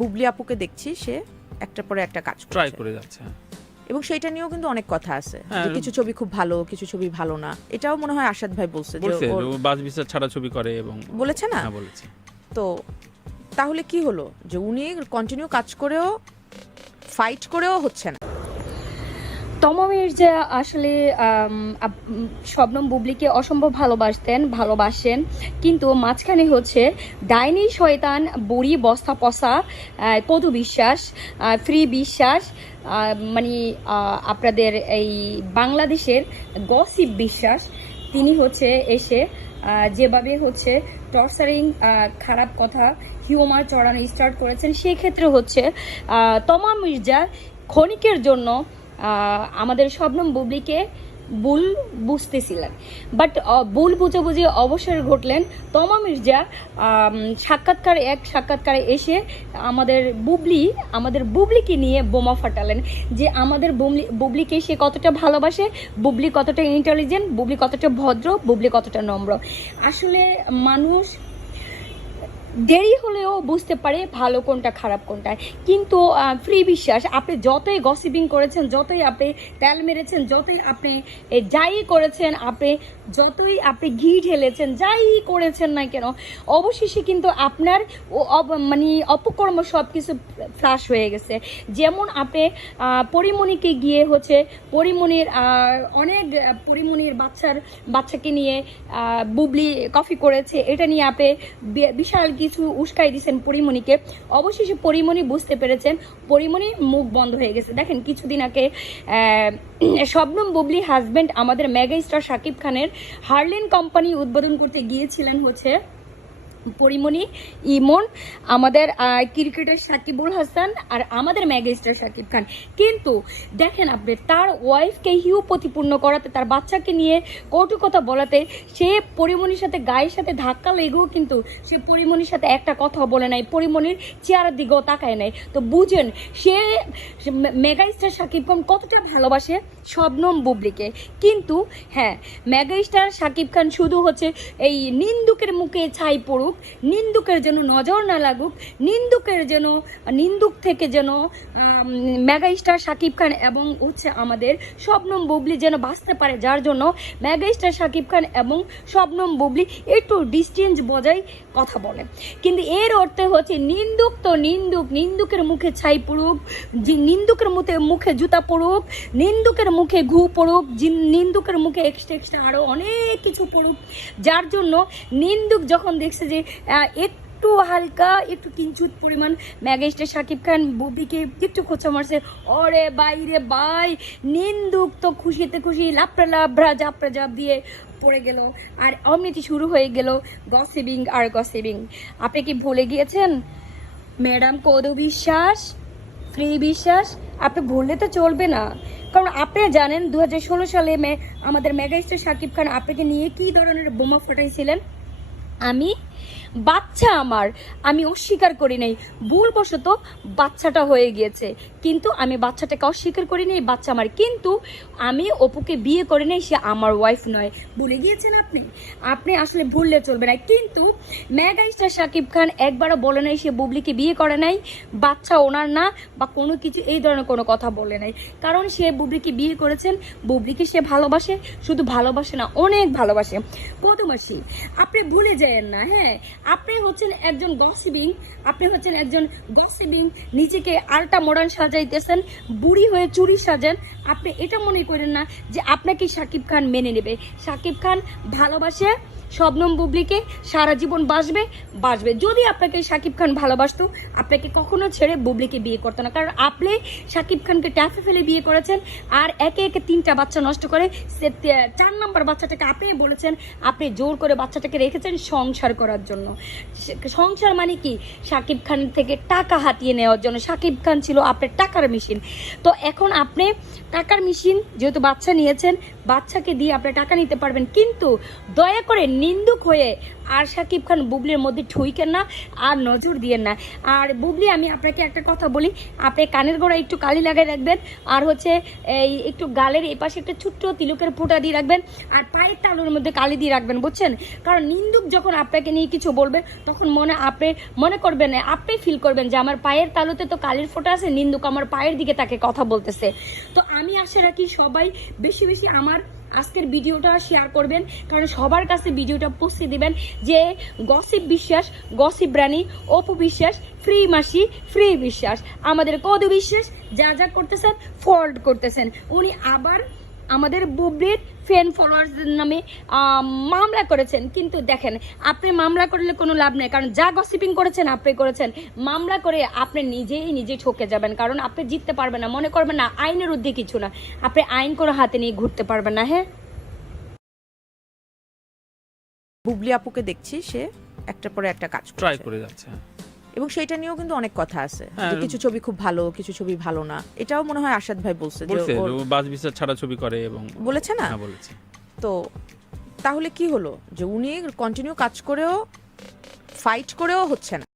বুবলি আপুকে দেখছি সে একটার পরে একটা কাজ ট্রাই করে যাচ্ছে। এবং সেইটা নিয়েও কিন্তু অনেক কথা আছে হ্যাঁ, যে কিছু ছবি খুব ভালো, কিছু ছবি ভালো না। এটাও মনে হয় আশাদ ভাই বলছে যে বলছে ও বাস বিচার ছাড়া ছবি করে এবং বলেছে না। হ্যাঁ বলেছে। তো তাহলে কি হলো যে উনি কন্টিনিউ কাজ করেও ফাইট করেও হচ্ছে না। তমা মির্জা আসলে শবনম বুবলিকে অসম্ভব ভালোবাসেন, কিন্তু মাঝখানে হচ্ছে ডাইনি শয়তান বুড়ি বস্তা পসা কদু বিশ্বাস ফ্রি বিশ্বাস মানে আপনাদের এই বাংলাদেশের গসিপ বিশ্বাস তিনি হচ্ছে এসে যেভাবে হচ্ছে টর্চারিং খারাপ কথা হিউমার চড়ানো স্টার্ট করেছেন, সেক্ষেত্রে হচ্ছে তমা মির্জা ক্ষণিকের জন্য আমাদের শবনম বুবলিকে ভুল বুঝতেছিলেন, বাট ভুল বুঝাবুঝি অবসর ঘটলেন। তমা মির্জা সাক্ষাৎকারে এসে আমাদের বুবলিকে নিয়ে বোমা ফাটালেন যে আমাদের বুবলিকে সে কতটা ভালোবাসে, বুবলি কতটা ইন্টেলিজেন্ট, বুবলি কতটা ভদ্র, বুবলি কতটা নম্র। আসলে মানুষ দেরি হলেও বুঝতে পারে ভালো কোনটা খারাপ কোনটা, কিন্তু ফ্রি বিশ্বাস আপনি যতই গসিপিং করেছেন, যতই আপনি তেল মেরেছেন, যতই আপনি যাই করেছেন, যতই আপনি ঘি ঢেলেছেন, যাই করেছেন না কেন, অবশেষে কিন্তু আপনার মানে অপকর্ম সব কিছু ফ্লাশ হয়ে গেছে। যেমন আপনি পরিমণিকে গিয়ে হচ্ছে পরিমণির বাচ্চাকে নিয়ে বুবলি কফি করেছে, এটা নিয়ে আপনি বিশাল কিছু উস্কাই দিয়েছেন পরিমণিকে। অবশেষে পরিমণি বুঝতে পেরেছেন, পরিমণি মুখ বন্ধ হয়ে গেছে। দেখেন কিছুদিন আগে শবনম বুবলি হাজবেন্ড আমাদের মেগা স্টার শাকিব খানের হার্লিন কোম্পানি উদ্বোধন করতে গিয়েছিলেন হচ্ছে পরিমণি, ইমন, আমাদের ক্রিকেটার সাকিবুল হাসান আর আমাদের মেগা স্টার শাকিব খান। কিন্তু দেখেন আপনি তার ওয়াইফকে হিউ প্রতিপূর্ণ করাতে, তার বাচ্চাকে নিয়ে কটু কথা বলাতে, সে পরিমণির সাথে গায়ের সাথে ধাক্কা লেগেও কিন্তু সে পরিমণির সাথে একটা কথা বলে নাই, পরিমণির চেয়ারের দিকেও তাকায় নাই। তো বুঝেন সে মেগা স্টার শাকিব খান কতটা ভালোবাসে শবনম বুবলিকে। কিন্তু হ্যাঁ, মেগা স্টার শাকিব খান শুধু হচ্ছে এই নিন্দুকের মুখে ছাই পড়ুক, নিন্দুকের যেন নজর না লাগুক, নিন্দুক থেকে যেন মেগা স্টার শাকিব খান এবং হচ্ছে আমাদের শবনম বুবলি যেন বাঁচতে পারে, যার জন্য মেগা স্টার শাকিব খান এবং শবনম বুবলি একটু ডিস্টেন্স বজায় কথা বলে। কিন্তু এর অর্থে হচ্ছে নিন্দুক তো নিন্দুকের মুখে ছাই পড়ুক, নিন্দুকের মুখে জুতা পড়ুক, নিন্দুকের মুখে ঘু পড়ুক, নিন্দুকের মুখে এক্সট্রা আরো অনেক কিছু পড়ুক, যার জন্য নিন্দুক যখন দেখছে যে একটু হালকা একটু কিঞ্চুত পরিমাণ মেগা স্টার শাকিব খান বুবলিকে একটু খোঁচা মারছে, ওরে বাইরে বাই, নিন্দুক তো খুশিতে খুশি লাভরা জাপ দিয়ে পড়ে গেল, আর অমৃতি শুরু হয়ে গেল গসিপিং। আপনি কি ভুলে গিয়েছেন ম্যাডাম কদু বিশ্বাস, ফ্রি বিশ্বাস? আপনি ভুললে তো চলবে না, কারণ আপনি জানেন 2016 সালে আমাদের মেগা স্টার শাকিব খান আপনাকে নিয়ে কি ধরনের বোমা ফাটাইছিলেন। আমি অস্বীকার করি নাই, ভুলবশত বাচ্চাটা হয়ে গিয়েছে, কিন্তু আমি বাচ্চাটাকে অস্বীকার করি নাই, বাচ্চা আমার। কিন্তু আমি অপুকে বিয়ে করি নাই, সে আমার ওয়াইফ নয়, ভুলে গিয়েছেন আপনি আসলে ভুললে চলবে না। কিন্তু মেগা স্টার শাকিব খান একবারও বলে নাই সে বুবলিকে বিয়ে করে নাই, বাচ্চা ওনার না বা কোনো কিছু এই ধরনের কোনো কথা বলে নাই, কারণ সে বুবলিকে বিয়ে করেছেন, বুবলিকে সে ভালোবাসে, শুধু ভালোবাসে না অনেক ভালোবাসে। পদমাসি আপনি ভুলে যায়েন না, হ্যাঁ আপনি হচ্ছেন একজন গসিপিং, নিজেকে আলটা মডার্ন সাজাইতেছেন, বুড়ি হয়ে চুরি সাজান। আপনি এটা মনে করেন না যে আপনাকে শাকিব খান মেনে নেবে। শাকিব খান ভালোবাসে শবনম বুবলিকে, সারা জীবন বাসবে। যদি আপনাকে শাকিব খান ভালোবাসতো আপনাকে কখনো ছেড়ে বুবলিকে বিয়ে করতো না, কারণ আপনি শাকিব খানকে ট্যাফে ফেলে বিয়ে করেছেন, আর একে 3টা বাচ্চা নষ্ট করে 4 নম্বর বাচ্চাটাকে আপনি বলেছেন, আপনি জোর করে বাচ্চাটাকে রেখেছেন সংসার করার জন্য। সংসার মানে কি? শাকিব খান থেকে টাকা হাতিয়ে নেওয়ার জন্য। শাকিব খান ছিল আপনার টাকার মেশিন। তো এখন আপনি টাকার মেশিন যেহেতু বাচ্চা নিয়েছেন, বাচ্চাকে দিয়ে আপনি টাকা নিতে পারবেন, কিন্তু দয়া করে নিন্দুক হয়ে আর শাকিব খান বুবলির মধ্যে ঠুইকেন না আর নজর দিয়েন না। আর বুবলি, আমি আপনাকে একটা কথা বলি, আপনি কানের গোড়া একটু কালি লাগাই রাখবেন, আর হচ্ছে এই একটু গালের এই পাশে একটা ছোট্ট তিলকের ফোঁটা দিয়ে রাখবেন, আর পায়ের তালুর মধ্যে কালি দিয়ে রাখবেন, বুঝছেন? কারণ নিন্দুক যখন আপনাকে নিয়ে কিছু বলবে তখন আপনি মনে করবেন, আপনি ফিল করবেন যে আমার পায়ের তালুতে তো কালির ফোঁটা আছে, নিন্দুক আমার পায়ের দিকে তাকে কথা বলতেছে। তো আমি আশা রাখি সবাই বেশি বেশি আমার আজকের ভিডিওটা শেয়ার করবেন, কারণ সবার কাছে ভিডিওটা পৌঁছে দিবেন যে গসিপ বিশ্বাস, গসিপ রানী, অপু বিশ্বাস, ফ্রি মাসি, ফ্রি বিশ্বাস, আমাদের কদু বিশ্বাস যা যা করতেছেন ফল্ট করতেছেন। উনি আবার আমাদের বুবলির ফ্যান ফলোয়ার্সদের নামে মামলা করেছেন। কিন্তু দেখেন, আপনি মামলা করলে কোনো লাভ নেই, কারণ যা গসিপিং করেছেন আপনি করেছেন। মামলা করে আপনি নিজেই ঠকে যাবেন, কারণ আপনি জিততে পারবেন না। মনে করবেন না আইনের ঊর্ধ্বে কিছু না, আপনি আইন করে হাতে নিয়ে ঘুরতে পারবেন না। হ্যাঁ, বুবলি আপুকে দেখছি সে একটার পরে একটা কাজ ট্রাই করছে করে যাচ্ছে। এবং সেটা নিয়েও কিন্তু অনেক কথা আছে হ্যাঁ। যে কিছু ছবি খুব ভালো, কিছু ছবি ভালো না। এটাও মনে হয় আশাদ ভাই বলছে যে বলছে ওর- ও বাজ বিচার ছাড়া ছবি করে এবং বলেছে না? হ্যাঁ, বলেছে। তো তাহলে কি হলো যে উনি কন্টিনিউ কাজ করেও ফাইট করেও হচ্ছে না।